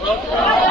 Welcome.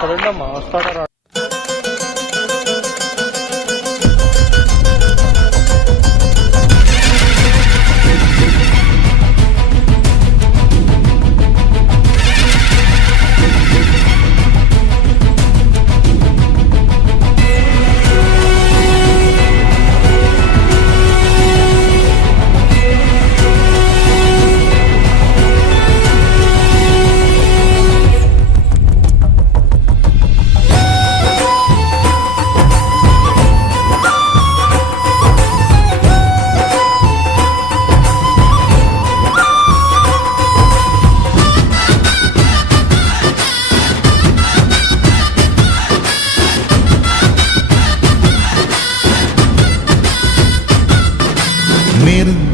ఉండమ్మా వస్తాడా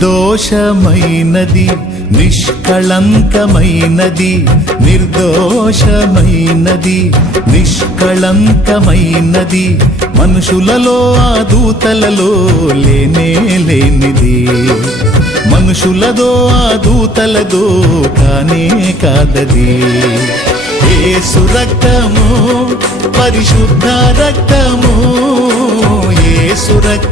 నిర్దోషమైనది నిష్కళంకమైనది నిర్దోషమైనది నిష్కళంకమైనది మనుషులలో ఆ దూతలలో లేనే లేనిది మనుషులదో ఆ దూతలదో కానే కాదది ఏసు రక్తము పరిశుద్ధ రక్తము ఏసు రక్త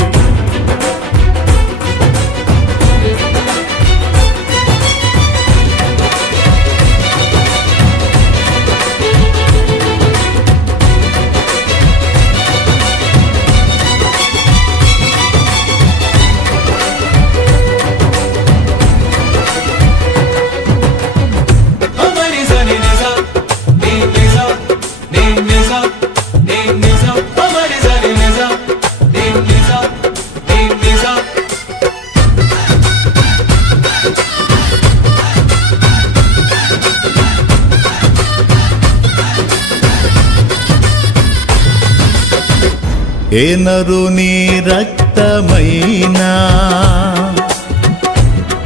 ఏ నీ రక్తమైనా?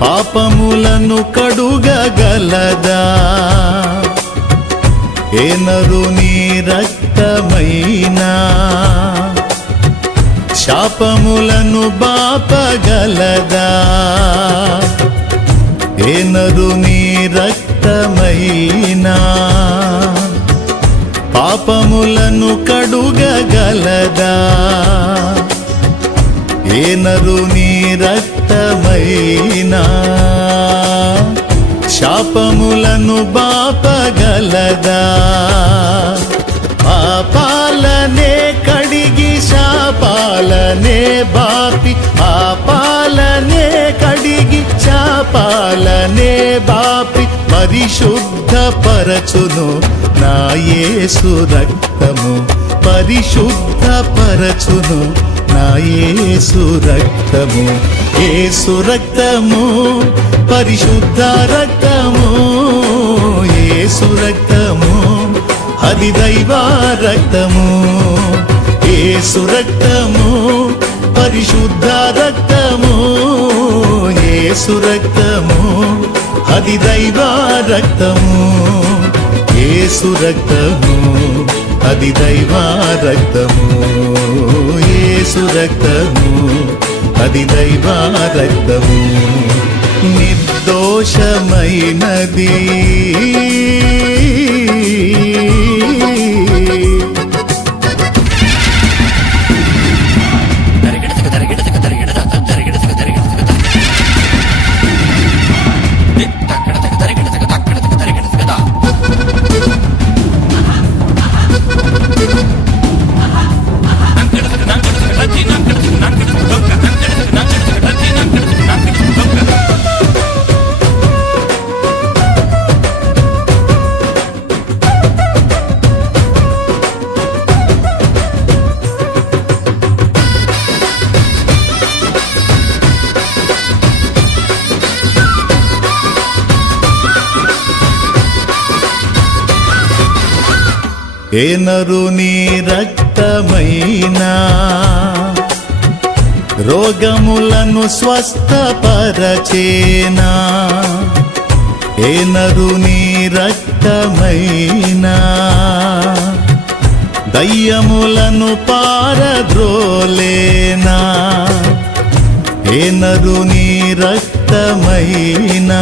పాపములను కడుగగలదా? ఏ నరుని రక్తమైనా? శాపములను బాపగలదా? ఏ నరుని రక్తమైనా? పాపములను కడుగగలదా? ఏ నీ రక్తమైనా? శాపములను బాపగలదా? పాపాలనే కడిగి శాపాలనే బాపి పాపాలనే కడిగి శాపాలనే బాపి పరిశుద్ధ పరచును నా యేసు రక్తము పరిశుద్ధ పరచును నా యేసు రక్తము యేసు రక్తము పరిశుద్ధ రక్తము యేసు రక్తము అది దైవ రక్తము యేసు రక్తము పరిశుద్ధ రక్తము ఏసు రక్తము అది దైవ రక్తము. ఏసు రక్తము అది దైవ రక్తము. ఏసు రక్తము అది దైవ రక్తము. నిర్దోషమైనది. ఏనరు నీ రక్తమైనా? రోగములను స్వస్థపరచేనా? ఏనరు నీ రక్తమైనా? దయ్యములను పారద్రోలేనా? ఏనరు నీ రక్తమైనా?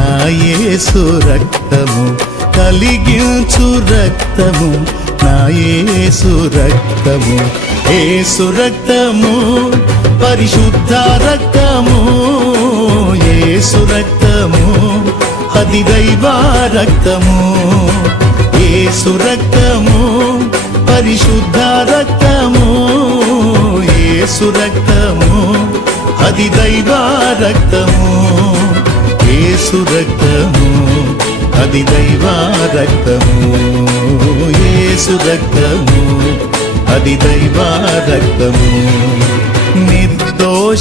నాయేసు రక్తము కలిగించు రక్తము. నాయేసు రక్తము యేసు రక్తము పరిశుద్ధ రక్తము. ఏ రక్తము అతిదైవ రక్తము. యేసు రక్తము పరిశుద్ధ రక్తము. ఏ రక్తము అతిదైవ రక్తము. యేసు రక్తము అది దైవ రక్తము. యేసు రక్తము అది దైవ రక్తము. నిర్దోషమైనది.